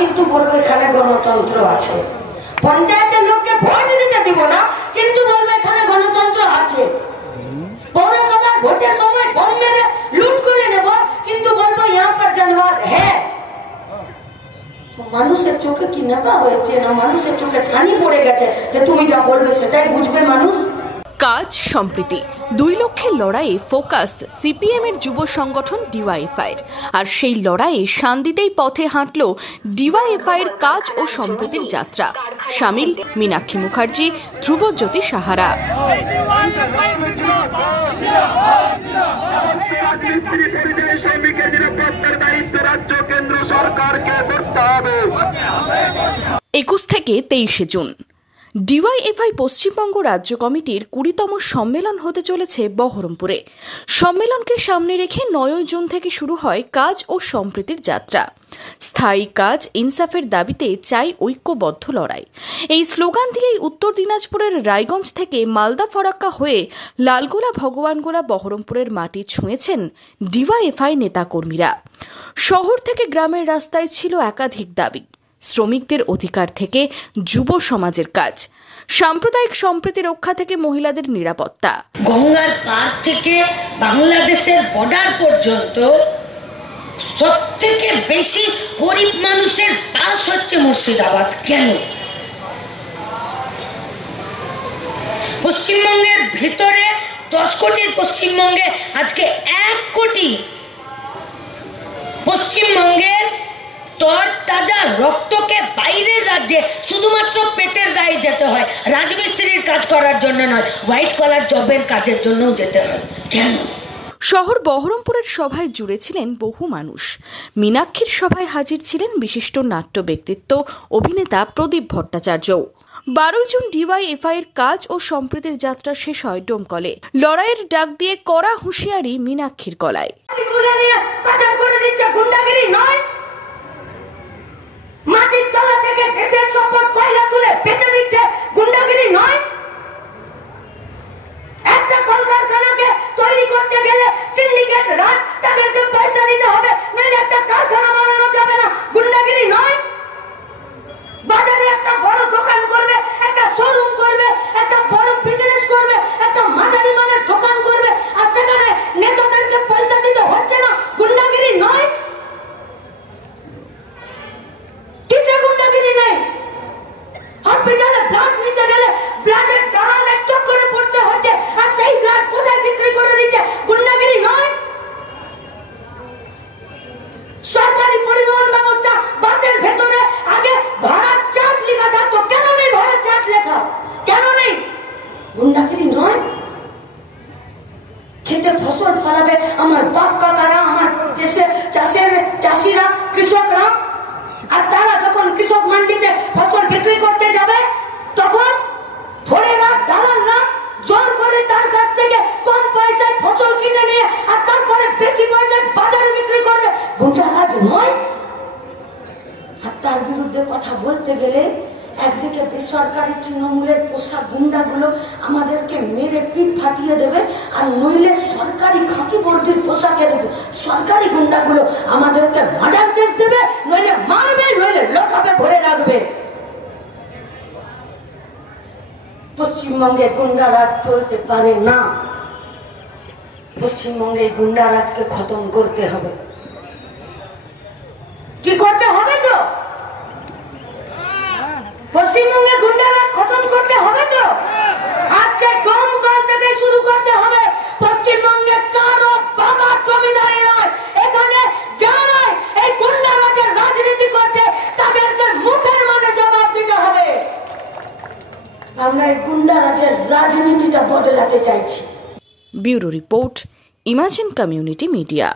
কিন্তু বলবো এখানে গণতন্ত্র আছে। পঞ্চায়েতের লোককে ভোট দিতে দিব না, কিন্তু বলবো এখানে গণতন্ত্র আছে। পৌরসভার ভোটের সময় বম মেরে লুট করে নেব, কিন্তু বলবো ইহাঁ পর জনবাদ হ্যাঁ। মানুষের চোখে কি নেবা হয়েছে না মানুষের চোখে ছানি পড়ে গেছে যে তুমি যা বলবে সেটাই বুঝবে মানুষ। কাজ সম্প্রীতি 2 লক্ষের লড়াইয়ে ফোকাস সিপিএম এর যুব সংগঠন ডিওয়াইএফআই আর সেই লড়াইয়ে শান্তিতেই পথে হাঁটল ডিওয়াইএফআই এর কাজ ও সম্প্রীতির যাত্রা। শামিল মীনাক্ষী মুখার্জি, ধ্রুবজ্যোতি সাহারা। একুশ থেকে 23 জুন ডিওয়াইএফআই পশ্চিমবঙ্গ রাজ্য কমিটির 20তম সম্মেলন হতে চলেছে বহরমপুরে। সম্মেলনকে সামনে রেখে 9 জুন থেকে শুরু হয় কাজ ও সম্প্রীতির যাত্রা। স্থায়ী কাজ, ইনসাফের দাবিতে চাই ঐক্যবদ্ধ লড়াই, এই স্লোগান দিয়েই উত্তর দিনাজপুরের রায়গঞ্জ থেকে মালদা ফরাক্কা হয়ে লালগোলা ভগবানগোলা বহরমপুরের মাটি ছুঁয়েছেন ডিওয়াইএফআই নেতাকর্মীরা। শহর থেকে গ্রামের রাস্তায় ছিল একাধিক দাবি, শ্রমিকদের অধিকার থেকে যুব সমাজের কাজ, সাম্প্রদায়িক সম্প্রীতি রক্ষা থেকে মহিলাদের নিরাপত্তা। গঙ্গার পার থেকে বাংলাদেশের বর্ডার পর্যন্ত সব থেকে বেশি গরিব মানুষের পাস হচ্ছে মুর্শিদাবাদ। কেন? পশ্চিমবঙ্গের ভিতরে 10 কোটির পশ্চিমবঙ্গে আজকে 1 কোটি পশ্চিমবঙ্গের তর তাজা রক্তকে বাইরের রাজ্যে শুধুমাত্র পেটের গায়ে যেতে হয়, রাজমিস্ত্রির কাজ করার জন্য নয়, হোয়াইট কলার জবের কাজের জন্যও যেতে হয়। কেন? শহর বহরমপুরের সভায় জুড়ে ছিলেন বহু মানুষ। মীনাক্ষীর সভায় হাজির ছিলেন বিশিষ্ট নাট্য ব্যক্তিত্ব অভিনেতা প্রদীপ ভট্টাচার্য। 12 জুন ডিওয়াইএফআই এর কাজ ও সম্প্রীতির যাত্রা শেষ হয় ডোমকলে। লড়াইয়ের ডাক দিয়ে কড়া হুঁশিয়ারি মীনাক্ষীর গলায়। মাটির তলা থেকে দেশের সম্পদ কয়লা তুলে বেচে দিচ্ছে, গুন্ডাগিরি নয়। একটা কলকারখানাকে তৈরি করতে গেলে সিন্ডিকেট রাজ, তাদেরকে পয়সা দিতে হবে, নইলে একটা কারখানা বানানো যাবে না, গুন্ডাগিরি নয়। বাজারে একটা বড় দোকান করবে, একটা শোরুম করবে, একটা বড় বিজনেস করবে, একটা মাঝারি মানের দোকান করবে, আর সেখানে নেতাদেরকে পয়সা দিতে হচ্ছে না, গুন্ডাগিরি নয়। হসপিটালে ব্লাড নিতে গেলে ব্লাডের দাম 1 চক্করে পড়তে হচ্ছে, আর সেই ব্লাড কোথায় বিক্রি করে দিচ্ছে, গুন্ডাগিরি নয়। সরকারি পরিবহন ব্যবস্থা, বাসের ভেতরে আগে ভাড়ার চার্ট লেখা থাকতো, কেন নেই ভাড়ার চার্ট লেখা? কেন নেই? গুন্ডাগিরি নয়। খেতে ফসল ফলাবে আমার বাপ কাকারা, আমার দেশের চাষিরা, কৃষকরা, আর তারা যখন কৃষক মান্ডিতে ফসল বিক্রি করতে যাবে তখন ধরেরা দালালরা জোর করে তার কাছ থেকে কম পয়সায় ফসল কিনে নিয়ে আর তারপরে বেশি পয়সায় বাজারে বিক্রি করবে, গুন্ডারাজ নয়। আর তার বিরুদ্ধে কথা বলতে গেলে একদিকে বেসরকারি তৃণমূলের পোষা গুন্ডাগুলো আমাদেরকে মেরে পিঠ ফাটিয়ে দেবে, আর নইলে সরকারি খাঁকি বর্দির পোশাকের সরকারি গুন্ডাগুলো আমাদেরকে মার্ডার কেস দেবে, নইলে মারবে, নইলে লকআপে ভরে রাখবে। পশ্চিমবঙ্গে গুন্ডারাজ চলতে পারে না। পশ্চিমবঙ্গে গুন্ডারাজকে খতম করতে হবে। কি করতে হবে? তো পশ্চিমবঙ্গে গুন্ডারাজ খতম করতে হবে। তো আজকে ডোমকল থেকে শুরু করতে হবে। পশ্চিমবঙ্গে কারো বাবা জমিদারি নয়, এখানে যারা এই গুন্ডারাজের রাজনীতি করছে তাদেরকে মুখের মধ্যে জবাব দিতে হবে। আমরা এই গুন্ডারাজের রাজনীতিটা বদলাতে চাইছি। Bureau report, imagine community media.